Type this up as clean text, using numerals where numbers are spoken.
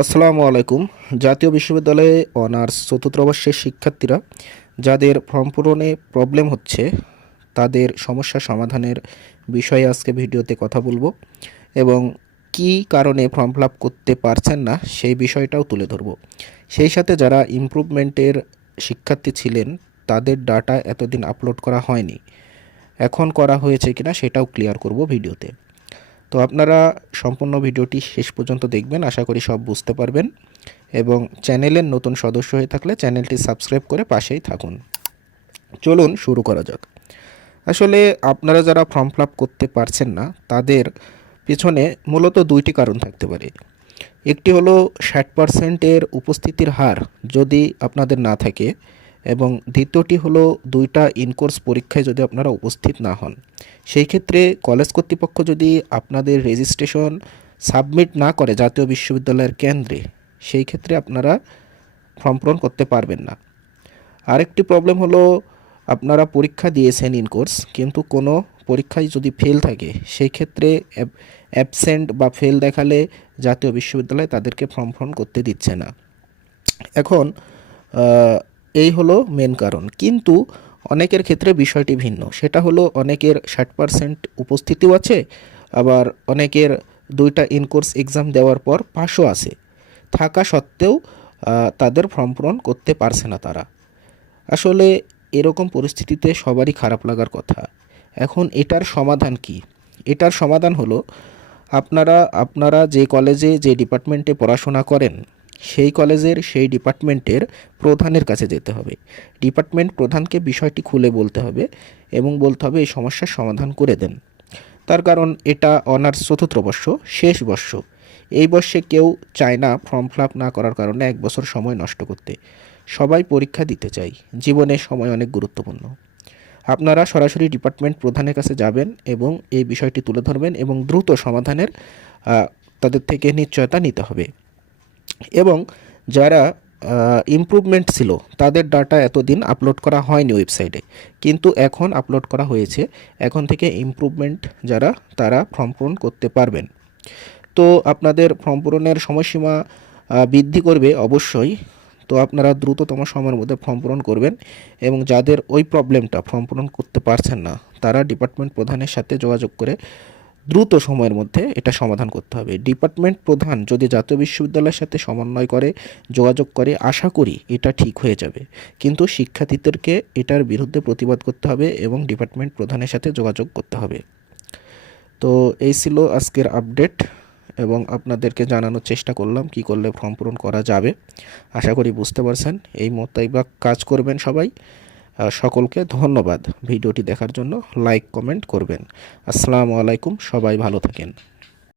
আসসালামু আলাইকুম। জাতীয় বিশ্ববিদ্যালয়ে অনার্স চতুর্থ বর্ষের শিক্ষার্থীরা যাদের ফর্ম পূরণে প্রবলেম হচ্ছে তাদের সমস্যা সমাধানের বিষয়ে আজকে ভিডিওতে কথা বলবো এবং কী কারণে ফর্ম ফিল আপ করতে পারছেন না সেই বিষয়টাও তুলে ধরব। সেই সাথে যারা ইমপ্রুভমেন্টের শিক্ষার্থী ছিলেন তাদের ডাটা এতদিন আপলোড করা হয়নি, এখন করা হয়েছে কিনা সেটাও ক্লিয়ার করব ভিডিওতে। তো আপনারা সম্পূর্ণ ভিডিওটি শেষ পর্যন্ত দেখবেন, আশা করি সব বুঝতে পারবেন এবং চ্যানেলের নতুন সদস্য হয়ে থাকলে চ্যানেলটি সাবস্ক্রাইব করে পাশেই থাকুন। চলুন শুরু করা যাক। আসলে আপনারা যারা ফর্ম ফিল আপ করতে পারছেন না তাদের পিছনে মূলত দুইটি কারণ থাকতে পারে। একটি হলো 60%-এর উপস্থিতির হার যদি আপনাদের না থাকে এবং দ্বিতীয়টি হলো দুইটা ইনকোর্স পরীক্ষায় যদি আপনারা উপস্থিত না হন। সেই ক্ষেত্রে কলেজ কর্তৃপক্ষ যদি আপনাদের রেজিস্ট্রেশন সাবমিট না করে জাতীয় বিশ্ববিদ্যালয়ের কেন্দ্রে, সেই ক্ষেত্রে আপনারা ফর্ম পূরণ করতে পারবেন না। আরেকটি প্রবলেম হলো আপনারা পরীক্ষা দিয়েছেন ইনকোর্স, কিন্তু কোনো পরীক্ষায় যদি ফেল থাকে সেই ক্ষেত্রে অ্যাবসেন্ট বা ফেল দেখালে জাতীয় বিশ্ববিদ্যালয় তাদেরকে ফর্ম পূরণ করতে দিচ্ছে না। এখন এই হলো মেন কারণ, কিন্তু অনেকের ক্ষেত্রে বিষয়টি ভিন্ন। সেটা হলো অনেকের 60% উপস্থিতিও আছে, আবার অনেকের দুইটা ইনকোর্স এক্সাম দেওয়ার পর পাশও আছে, থাকা সত্ত্বেও তাদের ফর্ম পূরণ করতে পারছে না তারা। আসলে এরকম পরিস্থিতিতে সবারই খারাপ লাগার কথা। এখন এটার সমাধান কি? এটার সমাধান হলো আপনারা যে কলেজে যে ডিপার্টমেন্টে পড়াশোনা করেন সেই কলেজের সেই ডিপার্টমেন্টের প্রধানের কাছে যেতে হবে। ডিপার্টমেন্ট প্রধানকে বিষয়টি খুলে বলতে হবে এবং বলতে হবে এই সমস্যার সমাধান করে দেন। তার কারণ এটা অনার্স চতুর্থ বর্ষ, শেষ বর্ষ। এই বর্ষে কেউ চায় না ফর্ম ফিল আপ না করার কারণে 1 বছর সময় নষ্ট করতে। সবাই পরীক্ষা দিতে চাই, জীবনে সময় অনেক গুরুত্বপূর্ণ। আপনারা সরাসরি ডিপার্টমেন্ট প্রধানের কাছে যাবেন এবং এই বিষয়টি তুলে ধরবেন এবং দ্রুত সমাধানের তাদের থেকে নিশ্চয়তা নিতে হবে। এবং যারা ইমপ্রুভমেন্ট ছিল তাদের ডাটা এতদিন আপলোড করা হয়নি ওয়েবসাইটে, কিন্তু এখন আপলোড করা হয়েছে। এখন থেকে ইমপ্রুভমেন্ট যারা তারা ফর্ম পূরণ করতে পারবেন। তো আপনাদের ফর্ম পূরণের সময়সীমা বৃদ্ধি করবে অবশ্যই। তো আপনারা দ্রুততম সময়ের মধ্যে ফর্ম পূরণ করবেন এবং যাদের ওই প্রবলেমটা ফর্ম পূরণ করতে পারছেন না তারা ডিপার্টমেন্ট প্রধানের সাথে যোগাযোগ করে দ্রুত সময়ের মধ্যে এটা সমাধান করতে হবে। ডিপার্টমেন্ট প্রধান যদি জাতীয় বিশ্ববিদ্যালয়ের সাথে সমন্বয় করে যোগাযোগ করে, আশা করি এটা ঠিক হয়ে যাবে। কিন্তু শিক্ষার্থীদেরকে এটার বিরুদ্ধে প্রতিবাদ করতে হবে এবং ডিপার্টমেন্ট প্রধানের সাথে যোগাযোগ করতে হবে। তো এই ছিল আজকের আপডেট এবং আপনাদেরকে জানানোর চেষ্টা করলাম কি করলে ফর্ম পূরণ করা যাবে। আশা করি বুঝতে পারছেন। এই মোতাবেক কাজ করবেন সবাই। সকলকে ধন্যবাদ ভিডিওটি দেখার জন্য। লাইক কমেন্ট করবেন। আসসালামু আলাইকুম, সবাই ভালো থাকেন।